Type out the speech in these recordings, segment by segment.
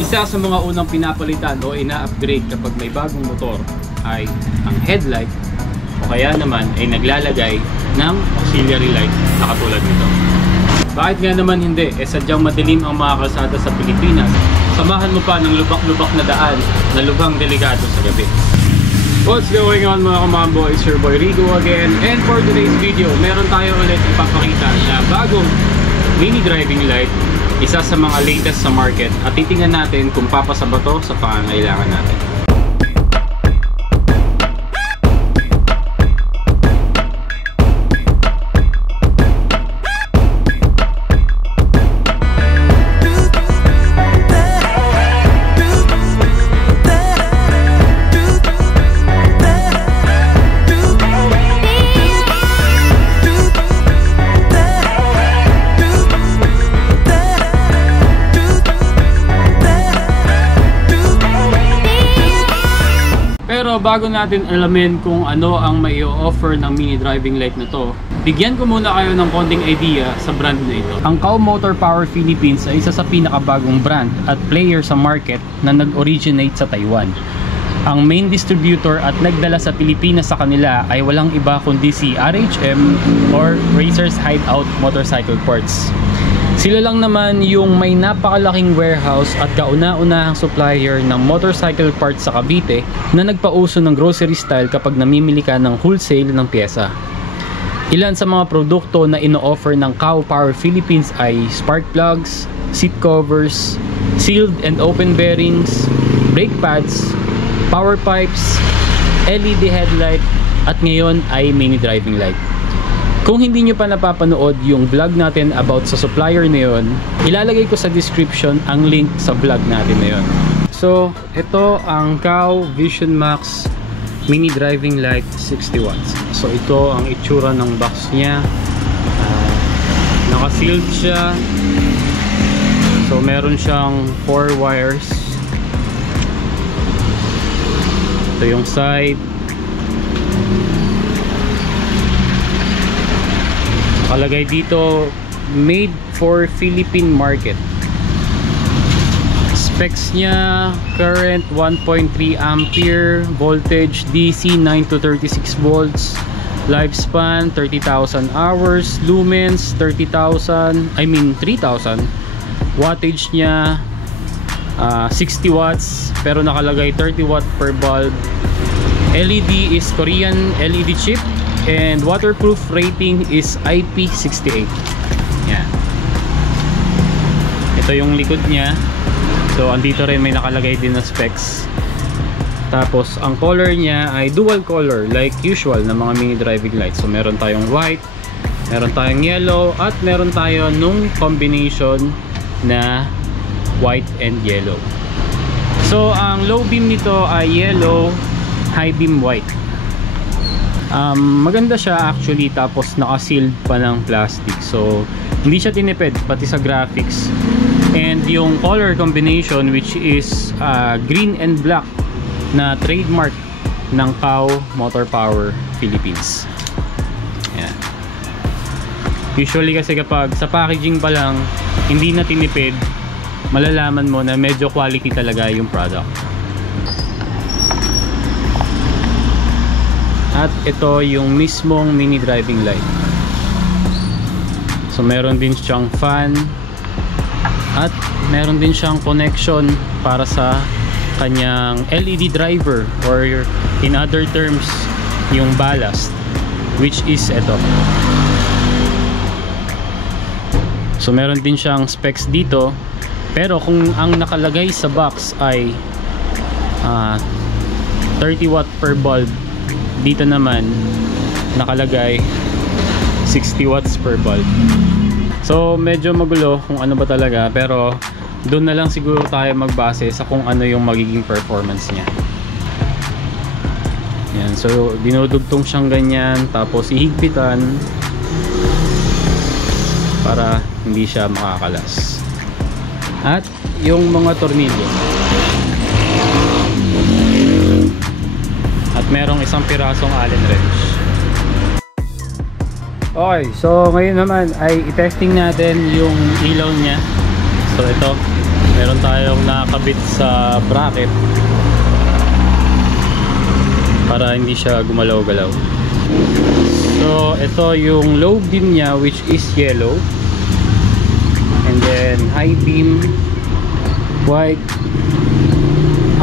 Isa sa mga unang pinapalitan o ina-upgrade kapag may bagong motor ay ang headlight o kaya naman ay naglalagay ng auxiliary light na katulad nito. Bakit nga naman hindi? sadyang madilim ang mga kalsada sa Pilipinas. Samahan mo pa ng lubak-lubak na daan na lubhang delikado sa gabi. What's going on mga kamambo? It's your boy Rigo again, and for today's video meron tayo ulit ipapakita na bagong mini driving light, isa sa mga latest sa market, at titingnan natin kung papasa ba to sa pangangailangan natin. Pero bago natin alamin kung ano ang may offer ng mini driving light na to, bigyan ko muna kayo ng konting idea sa brand na ito. Ang Kao Motor Power Philippines ay isa sa pinakabagong brand at player sa market na nag-originate sa Taiwan. Ang main distributor at nagdala sa Pilipinas sa kanila ay walang iba kundi si RHM or Racers Hideout Motorcycle Parts. Sila lang naman yung may napakalaking warehouse at kauna-unahang supplier ng motorcycle parts sa Cavite na nagpauso ng grocery style kapag namimili ka ng wholesale ng pyesa. Ilan sa mga produkto na ino-offer ng Kao Power Philippines ay spark plugs, seat covers, sealed and open bearings, brake pads, power pipes, LED headlight, at ngayon ay mini driving light. Kung hindi nyo pa napapanood yung vlog natin about sa supplier na yun, ilalagay ko sa description ang link sa vlog natin na yun. So, ito ang Kao Vision Max Mini Driving Light 60 watts. So, ito ang itsura ng box niya. Naka-sealed siya. So, meron siyang 4 wires. Ito yung side. Nakalagay dito, made for Philippine market. Specs niya, current 1.3 ampere, voltage DC 9 to 36 volts, lifespan 30,000 hours, lumens 30,000, 3,000. Wattage niya 60 watts pero nakalagay 30 watt per bulb. LED is Korean LED chip. And waterproof rating is IP68. Yan. Ito yung likod niya. So andito rin may nakalagay din na specs. Tapos ang color niya ay dual color like usual na mga mini driving lights. So meron tayong white, meron tayong yellow, at meron tayo nung combination na white and yellow. So ang low beam nito ay yellow, high beam white. Maganda siya actually, tapos naka-sealed pa ng plastic, so hindi siya tinipid pati sa graphics. And yung color combination, which is green and black, na trademark ng Kao Motor Power Philippines. Ayan. Usually kasi kapag sa packaging pa lang hindi na tinipid, malalaman mo na medyo quality talaga yung product. At ito yung mismong mini driving light. So meron din siyang fan at meron din siyang connection para sa kanyang LED driver, or in other terms yung ballast, which is ito. So meron din siyang specs dito, pero kung ang nakalagay sa box ay 30 watt per bulb, dito naman nakalagay 60 watts per bulb. So medyo magulo kung ano ba talaga, pero doon na lang siguro tayo magbase sa kung ano yung magiging performance niya. Yan, so dinudugtong siyang ganyan, tapos ihigpitan para hindi siya makakalas. At yung mga tornilyo, at merong isang pirasong Allen wrench. Okay, so ngayon naman ay i-testing natin yung ilaw niya. So ito, Meron tayong nakakabit sa bracket para hindi siya gumalaw-galaw. So ito yung low beam niya, which is yellow, and then high beam white,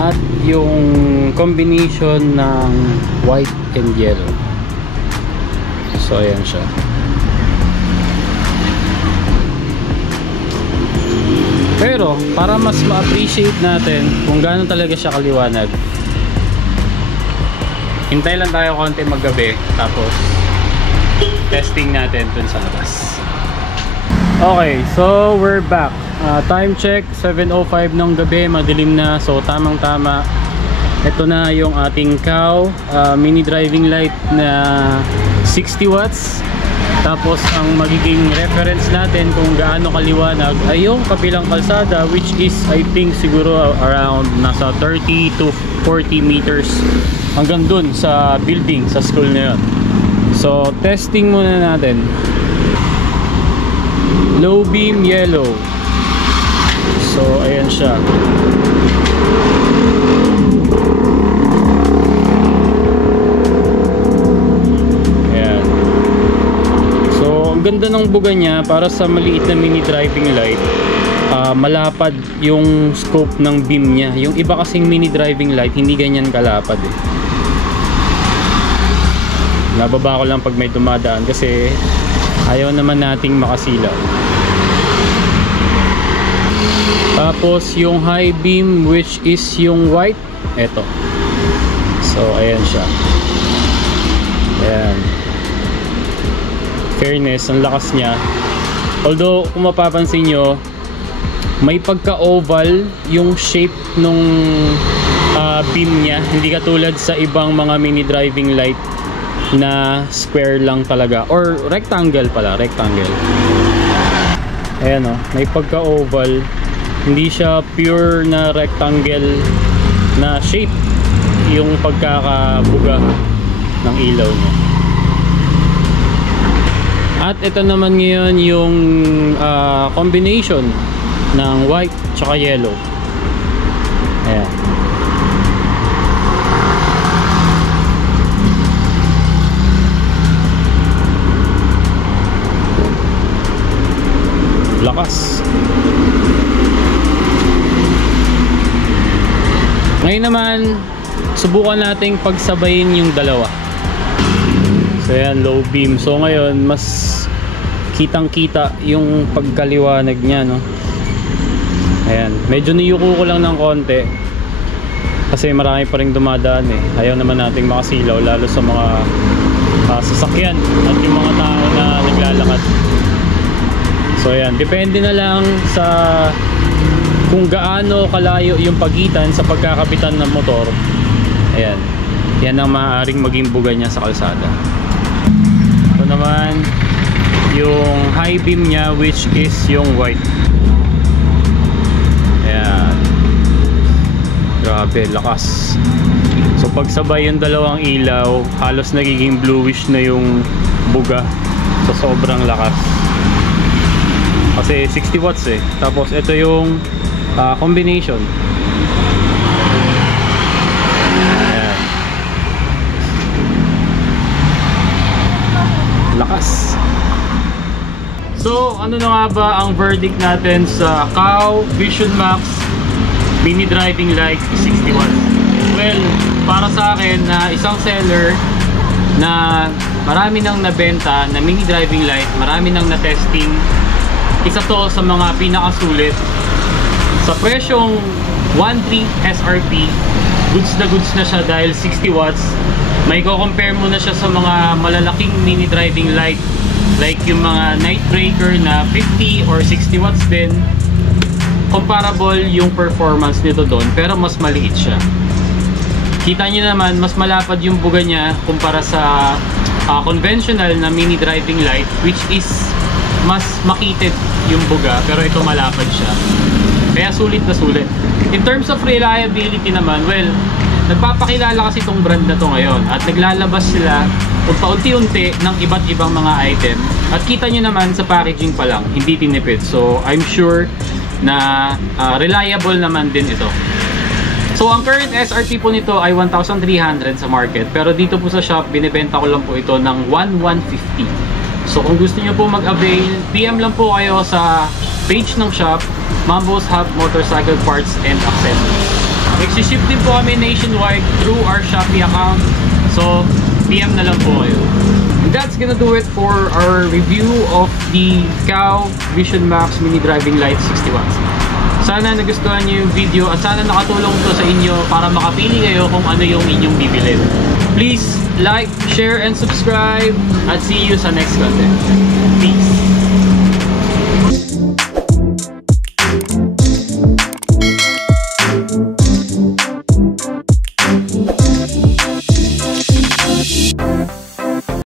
at yung combination ng white and yellow. So ayan siya. Pero para mas ma-appreciate natin kung gaano talaga siya kaliwanag, hintay lang tayo konti maggabi, tapos testing natin dun sa labas. Okay, so we're back. Time check, 7:05 ng gabi, madilim na, so tamang tama. Ito na yung ating cow mini driving light na 60 watts. Tapos ang magiging reference natin kung gaano kaliwanag ay yung kabilang kalsada, which is I think siguro around nasa 30 to 40 meters hanggang dun sa building, sa school na yun. So testing muna natin. Low beam yellow. So ayan siya. Ganda ng buga niya para sa maliit na mini driving light. Malapad yung scope ng beam niya. Yung iba kasing mini driving light hindi ganyan kalapad eh. Nababa ko lang pag may dumadaan kasi ayaw naman nating makasilaw. Tapos yung high beam, which is yung white, eto. So ayan siya. Ayan. Fairness, ang lakas niya. Although kung mapapansin nyo, may pagka-oval yung shape nung beam niya. Hindi katulad sa ibang mga mini driving light na square lang talaga, or rectangle pala, rectangle. Ayan o, may pagka-oval. Hindi siya pure na rectangle na shape yung pagkakabuga ng ilaw niya. At ito naman ngayon yung combination ng white tsaka yellow. Ayan. Lakas. Ngayon naman, subukan nating pagsabayin yung dalawa. So ayan, low beam. So ngayon, mas kitang-kita yung pagkaliwanag niya, no? Ayan, medyo niyuko ko lang ng konti kasi marami pa ring dumadaan eh. Ayaw naman nating makasilaw, lalo sa mga sasakyan at yung mga tao na naglalakad. So ayan, depende na lang sa kung gaano kalayo yung pagitan sa pagkakabitan ng motor. Ayan, yan ang maaaring maging buga niya sa kalsada. Ito naman yung high beam niya, which is yung white. Ayan. Grabe, lakas. So pagsabay yung dalawang ilaw, halos nagiging bluish na yung buga sa sobrang lakas. Kasi 60 watts eh. Tapos ito yung combination. Ayan. Lakas. So, ano na nga ba ang verdict natin sa Cow Vision Max Mini Driving Light 60 watts? Well, para sa akin na isang seller na marami nang nabenta na mini driving light, marami nang na-testing, isa to sa mga pinakasulit. Sa presyong 1.3 SRP, goods na siya dahil 60 watts. May ko-compare mo na siya sa mga malalaking mini driving light like yung mga night breaker na 50 or 60 watts din. Comparable yung performance nito doon, pero mas maliit siya. Kita nyo naman, mas malapad yung buga niya kumpara sa conventional na mini driving light, which is mas makitid yung buga, pero ito malapad siya. Kaya sulit na sulit. In terms of reliability naman, well, nagpapakilala kasi itong brand na to ngayon at naglalabas sila paunti-unti ng iba't ibang mga item. At kita nyo naman sa packaging pa lang, hindi tinipid. So I'm sure na reliable naman din ito. So ang current SRP po nito ay 1,300 sa market, pero dito po sa shop binibenta ko lang po ito ng 1,150. So kung gusto niyo po mag-avail, PM lang po kayo sa page ng shop, Mambo's Hub Motorcycle Parts and Accessories. Nagsiship din po kami nationwide through our Shopee account, so PM na lang po kayo. And that's gonna do it for our review of the Kao Vision Max Mini Driving Light 60 watts. Sana nagustuhan niyo yung video at sana nakatulong to sa inyo para makapili kayo kung ano yung inyong bibilin. Please like, share, and subscribe at see you sa next content. Peace!